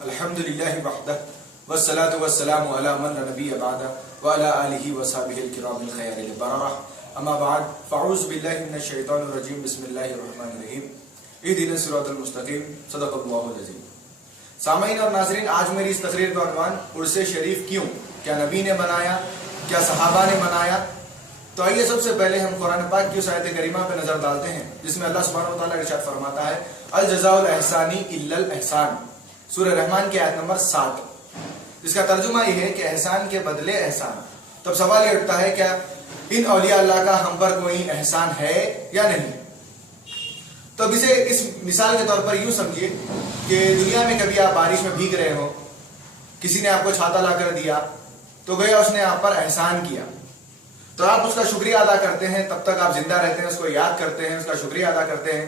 الحمدللہ وحدہ والصلاة والسلام علی من لا نبی بعدہ وعلی آلہ وصحبہ الکرام الخیار البررہ اما بعد فاعوذ باللہ من الشیطان الرجیم بسم اللہ الرحمن الرحیم اہدنا الصراط المستقیم صدق اللہ العظیم۔ سامعین اور ناظرین، آج میری اس تقریر کا عنوان عرس شریف کیوں، کیا نبی نے منایا، کیا صحابہ نے منایا؟ تو آئیے سب سے پہلے ہم قرآن پاک کی اس آیت کریمہ پہ نظر ڈالتے ہیں جس میں اللہ سبحانہ وتعالیٰ ارشاد فرماتا ہے الجزاء الاحسانی الا الاحسان، سورہ رحمان کی آیت نمبر 60، جس کا ترجمہ یہ ہے کہ احسان کے بدلے احسان۔ تب سوال یہ اٹھتا ہے کیا ان اولیاء اللہ کا ہم پر کوئی احسان ہے یا نہیں؟ تو اب اسے اس مثال کے طور پر یوں سمجھیے کہ دنیا میں کبھی آپ بارش میں بھیگ رہے ہو، کسی نے آپ کو چھاتا لا کر دیا تو گویا اس نے آپ پر احسان کیا، تو آپ اس کا شکریہ ادا کرتے ہیں، تب تک آپ زندہ رہتے ہیں، اس کو یاد کرتے ہیں، اس کا شکریہ ادا کرتے ہیں۔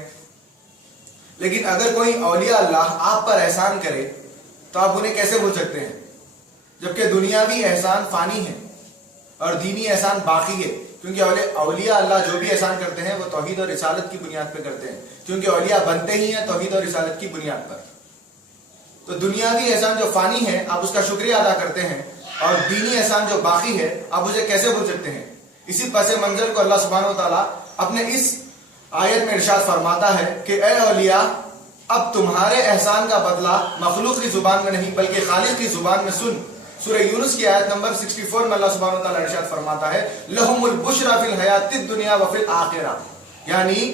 لیکن اگر کوئی اولیاء اللہ آپ پر احسان کرے تو آپ انہیں کیسے بھول سکتے ہیں، جبکہ دنیاوی احسان فانی ہے اور دینی احسان باقی ہے، کیونکہ اولیاء اللہ جو بھی احسان کرتے ہیں وہ توحید اور رسالت کی بنیاد پہ کرتے ہیں، کیونکہ اولیاء بنتے ہی ہیں توحید اور رسالت کی بنیاد پر۔ تو دنیاوی احسان جو فانی ہے آپ اس کا شکریہ ادا کرتے ہیں، اور دینی احسان جو باقی ہے آپ اسے کیسے بھول سکتے ہیں؟ اسی پس منظر کو اللہ سبحانہ وتعالیٰ اپنے اس آیت میں ارشاد فرماتا ہے کہ اے اولیاء، اب تمہارے احسان کا بدلہ مخلوق کی زبان میں نہیں بلکہ خالق کی زبان میں سن۔ سورہ یونس کی آیت نمبر 64 میں اللہ سبحانہ وتعالیٰ ارشاد فرماتا ہے لہم البشری فی الحیات الدنیا وفی الآخرہ، یعنی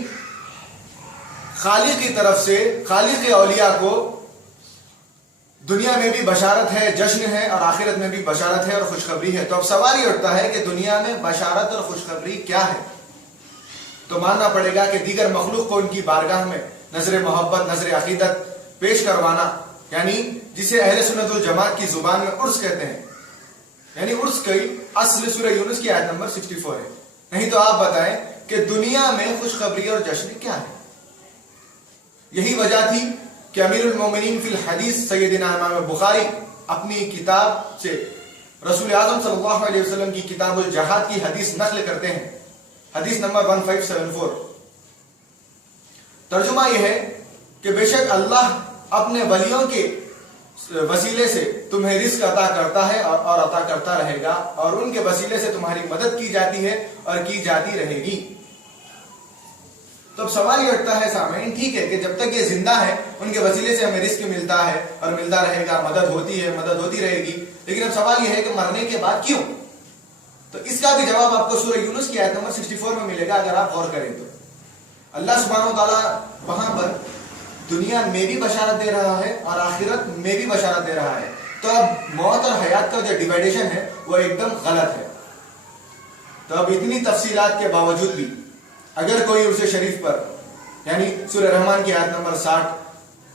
خالق کی طرف سے خالق کے اولیاء کو دنیا میں بھی بشارت ہے، جشن ہے، اور آخرت میں بھی بشارت ہے اور خوشخبری ہے۔ تو اب سوال یہ اٹھتا ہے کہ دنیا میں بشارت اور خوشخبری کیا ہے؟ تو ماننا پڑے گا کہ دیگر مخلوق کو ان کی بارگاہ میں نظر محبت، نظر عقیدت پیش کروانا، یعنی جسے اہل سنت والجماعت کی زبان میں عرس کہتے ہیں، یعنی عرس کی اصل سورہ یونس کی آیت نمبر 64 ہے۔ نہیں تو آپ بتائیں کہ دنیا میں خوشخبری اور جشن کیا ہے؟ یہی وجہ تھی کہ امیر المومنین فی الحدیث سیدنا امام بخاری اپنی کتاب سے رسول اعظم صلی اللہ علیہ وسلم کی کتاب الجہاد کی حدیث نقل کرتے ہیں، حدیث نمبر 1574۔ ترجمہ یہ ہے کہ بے شک اللہ اپنے ولیوں کے وسیلے سے تمہیں رزق عطا کرتا ہے اور عطا کرتا رہے گا، اور ان کے وسیلے سے تمہاری مدد کی جاتی ہے اور کی جاتی رہے گی۔ تو اب سوال یہ اٹھتا ہے سامعین، ٹھیک ہے کہ جب تک یہ زندہ ہے ان کے وسیلے سے ہمیں رزق ملتا ہے اور ملتا رہے گا، مدد ہوتی ہے، مدد ہوتی رہے گی، لیکن اب سوال یہ ہے کہ مرنے کے بعد کیوں؟ تو اس کا بھی جواب آپ کو سورہ یونس کی آیت نمبر 64 میں ملے گا اگر آپ غور کریں تو۔ اللہ سبحانہ وتعالیٰ وہاں پر دنیا میں بھی بشارت دے رہا ہے اور آخرت میں بھی بشارت دے رہا ہے۔ تو اب موت اور حیات کا جو ڈیوائیڈیشن ہے وہ ایک دم غلط ہے۔ تو اب اتنی تفصیلات کے باوجود بھی اگر کوئی عرس شریف پر، یعنی سورہ رحمان کی آیت نمبر 60،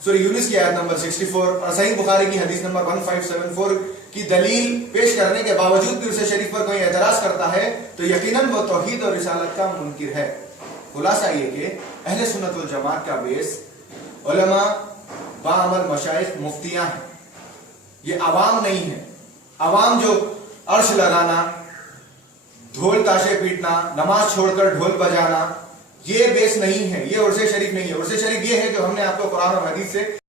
سورہ یونس کی آیت نمبر 64 اور صحیح بخاری کی حدیث نمبر 1574 کی دلیل پیش کرنے کے باوجود بھی عرس شریف پر کوئی اعتراض کرتا ہے تو یقیناً وہ توحید اور رسالت کا منکر ہے۔ خلاصہ یہ کہ اہل سنت والجماعت کا بیس علماء، باعمل مشائخ، مفتیاں ہیں، یہ عوام نہیں ہے۔ عوام جو عرش لگانا، ڈھول تاشے پیٹنا، نماز چھوڑ کر ڈھول بجانا، یہ بیس نہیں ہے، یہ عرس شریف نہیں ہے۔ عرس شریف یہ ہے کہ ہم نے آپ کو قرآن اور حدیث سے